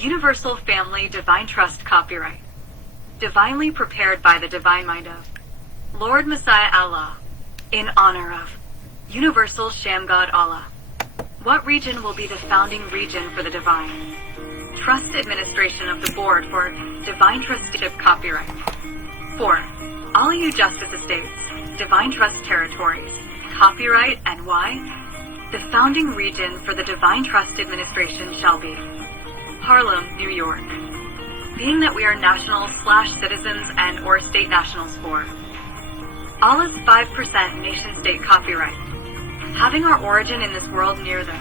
Universal Family Divine Trust Copyright. Divinely prepared by the divine mind of Lord Messiah Allah, in honor of Universal Shamgod Allah. What region will be the founding region for the Divine Trust Administration of the Board for Divine Trustship Copyright? 4. Allayu Justice Estates, Divine Trust Territories, Copyright and why? The founding region for the Divine Trust Administration shall be Harlem, New York. Being that we are nationals/citizens and or state nationals for Allah's 5% nation-state copyright. Having our origin in this world near the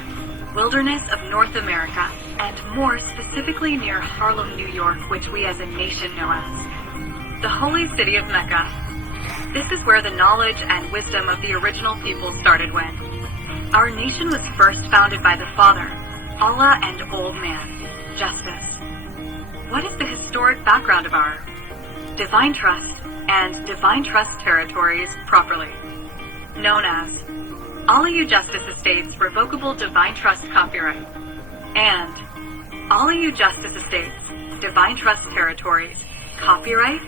wilderness of North America, and more specifically near Harlem, New York, which we as a nation know as the holy city of Mecca. This is where the knowledge and wisdom of the original people started when our nation was first founded by the Father, Allah and Old Man, Justice. What is the historic background of our Divine Trust and Divine Trust Territories properly known as Allayu Justice Estates Revocable Divine Trust Copyright and Allayu Justice Estates Divine Trust Territories Copyright?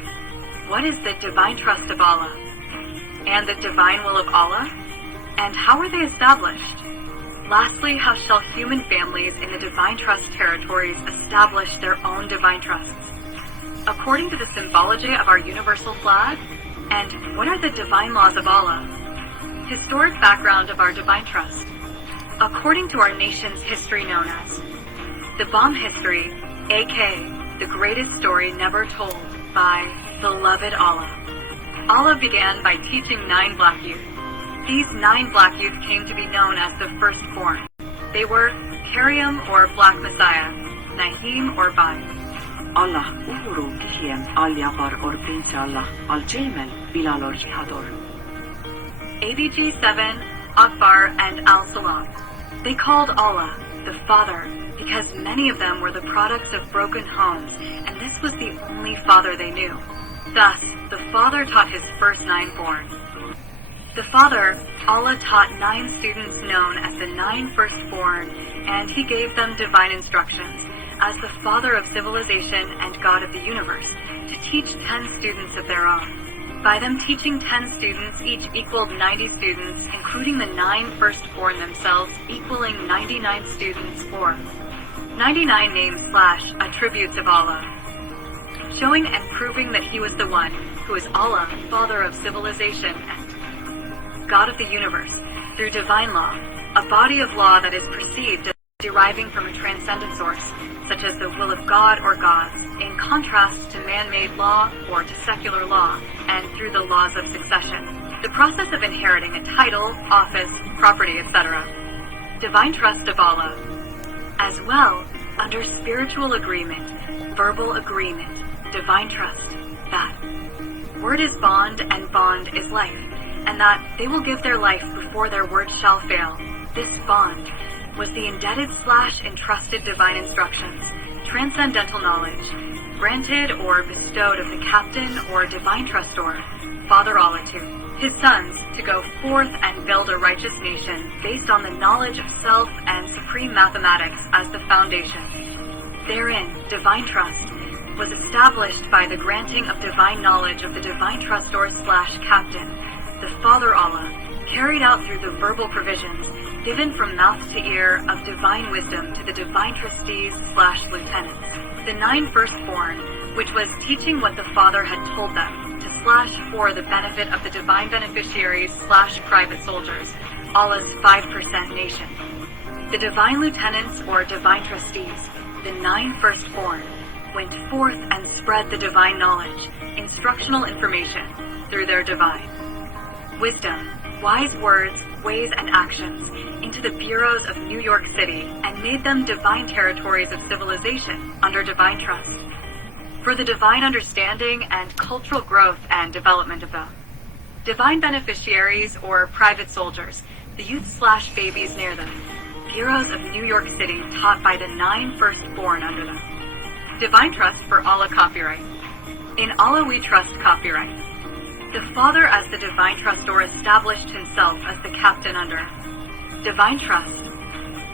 What is the Divine Trust of Allah and the Divine Will of Allah, and how are they established? Lastly, how shall human families in the Divine Trust Territories establish their own Divine Trusts? According to the symbology of our universal flag, and what are the divine laws of Allah? Historic background of our Divine Trust. According to our nation's history known as the Bomb History, aka the greatest story never told by beloved Allah. Allah began by teaching 9 black youth. These 9 black youth came to be known as the firstborn. They were Karim or Black Messiah, Nahim or Bai. Allah uhuru kihiem al yabar or prince Allah al jaimel bilal or jihador. ABG 7, Akbar and Al-Salam. They called Allah the Father because many of them were the products of broken homes, and this was the only father they knew. Thus, the Father taught his first 9 born. The Father, Allah taught 9 students known as the 9 firstborn, and he gave them divine instructions as the Father of civilization and God of the universe to teach 10 students of their own. By them teaching 10 students, each equaled 90 students, including the 9 firstborn themselves, equaling 99 students, or 99 names/attributes of Allah, showing and proving that he was the one who is Allah, Father of civilization and God of the universe, through divine law, a body of law that is perceived as deriving from a transcendent source, such as the will of God or gods, in contrast to man-made law or to secular law, and through the laws of succession, the process of inheriting a title, office, property, etc. Divine trust of Allah. As well, under spiritual agreement, verbal agreement, divine trust, that word is bond and bond is life, and that they will give their life before their word shall fail. This bond was the indebted/entrusted divine instructions, transcendental knowledge, granted or bestowed of the captain or divine trustor, Father Allah, to his sons to go forth and build a righteous nation based on the knowledge of self and supreme mathematics as the foundation. Therein, divine trust was established by the granting of divine knowledge of the divine trustor/captain, the Father Allah, carried out through the verbal provisions given from mouth to ear of divine wisdom to the divine trustees/lieutenants, the 9 firstborn, which was teaching what the Father had told them to /for the benefit of the divine beneficiaries/private soldiers, Allah's 5% nation. The divine lieutenants or divine trustees, the 9 firstborn, went forth and spread the divine knowledge, instructional information, through their divine wisdom, wise words, ways, and actions into the bureaus of New York City and made them divine territories of civilization under divine trust for the divine understanding and cultural growth and development of them. Divine beneficiaries or private soldiers, the youth/babies near them, bureaus of New York City taught by the 9 firstborn under them. Divine trust for Allah copyright. In Allah we trust copyright. The Father as the divine trustor established himself as the captain under divine trust.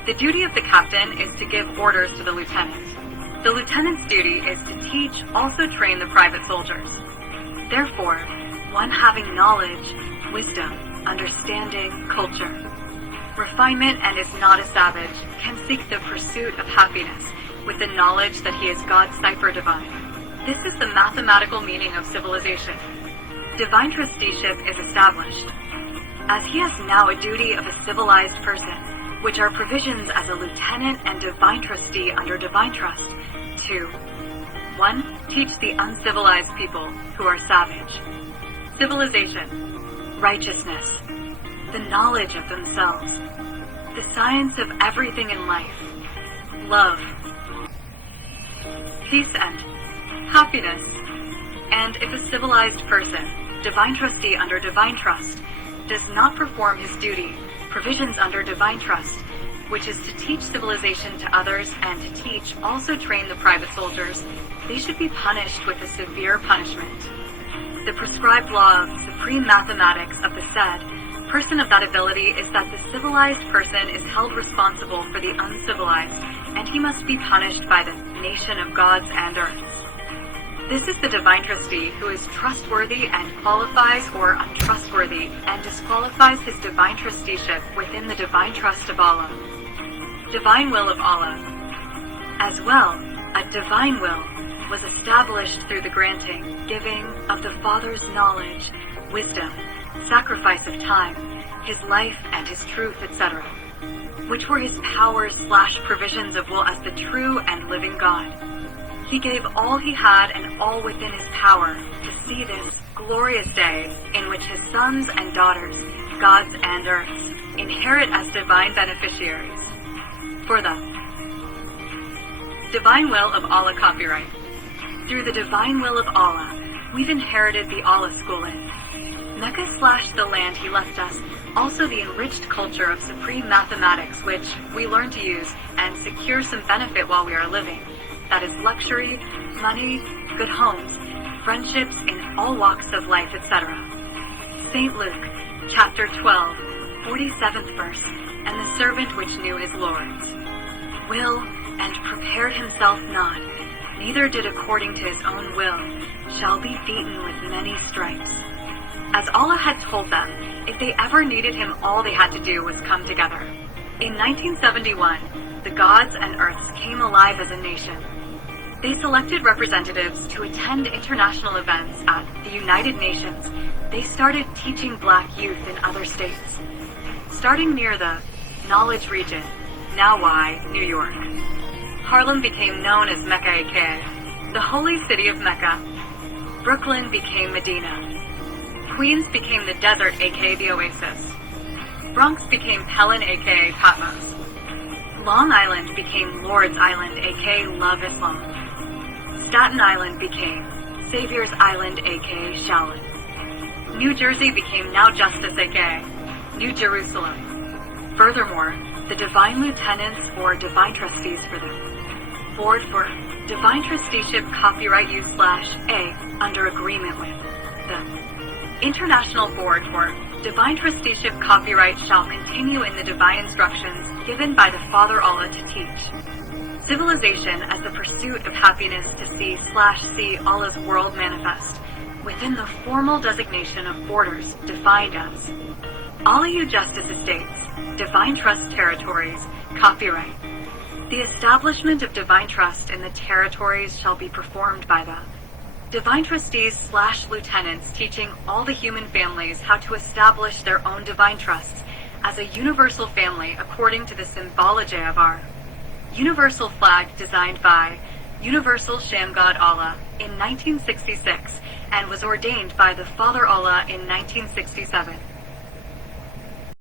The duty of the captain is to give orders to the lieutenant. The lieutenant's duty is to teach, also train the private soldiers. Therefore, one having knowledge, wisdom, understanding, culture, refinement, and is not a savage, can seek the pursuit of happiness with the knowledge that he is God's cipher divine. This is the mathematical meaning of civilization. Divine trusteeship is established, as he has now a duty of a civilized person, which are provisions as a lieutenant and divine trustee under divine trust, to 1. Teach the uncivilized people who are savage. Civilization, righteousness, the knowledge of themselves, the science of everything in life, love, peace and happiness. And if a civilized person, divine trustee under divine trust, does not perform his duty, provisions under divine trust, which is to teach civilization to others and to teach, also train the private soldiers, they should be punished with a severe punishment. The prescribed law of supreme mathematics of the said person of that ability is that the civilized person is held responsible for the uncivilized, and he must be punished by the nation of gods and earths. This is the divine trustee who is trustworthy and qualifies or untrustworthy and disqualifies his divine trusteeship within the divine trust of Allah. Divine will of Allah. As well, a divine will was established through the granting, giving of the Father's knowledge, wisdom, sacrifice of time, his life and his truth, etc., which were his powers/provisions of will as the true and living God. He gave all he had and all within his power to see this glorious day in which his sons and daughters, gods and earths, inherit as divine beneficiaries. For the divine will of Allah copyright. Through the divine will of Allah, we've inherited the Allah schooling. Mecca/the land he left us, also the enriched culture of supreme mathematics which we learn to use and secure some benefit while we are living. That is luxury, money, good homes, friendships in all walks of life, etc. St. Luke, chapter 12, 47th verse, and the servant which knew his lords will and prepared himself not, neither did according to his own will, shall be beaten with many stripes. As Allah had told them, if they ever needed him, all they had to do was come together. In 1971, the gods and earths came alive as a nation. They selected representatives to attend international events at the United Nations. They started teaching black youth in other states. Starting near the Knowledge region, now New York. Harlem became known as Mecca, aka the holy city of Mecca. Brooklyn became Medina. Queens became the desert, aka the oasis. Bronx became Pelin, aka Patmos. Long Island became Lord's Island, aka Love Islam. Staten Island became Savior's Island, aka Shaolin. New Jersey became Now Justice, aka New Jerusalem. Furthermore, the divine lieutenants or divine trustees for the Board for Divine Trusteeship Copyright Use/A under agreement with the International Board for Divine Trusteeship Copyright shall continue in the divine instructions given by the Father Allah to teach. Civilization as the pursuit of happiness to see Allah's world manifest within the formal designation of borders defined as Allayu Justice Estates, Divine Trust Territories, Copyright. The establishment of divine trust in the territories shall be performed by the divine trustees/lieutenants teaching all the human families how to establish their own divine trusts as a universal family according to the symbology of our universal flag designed by Universal Shamgod Allah in 1966 and was ordained by the Father Allah in 1967.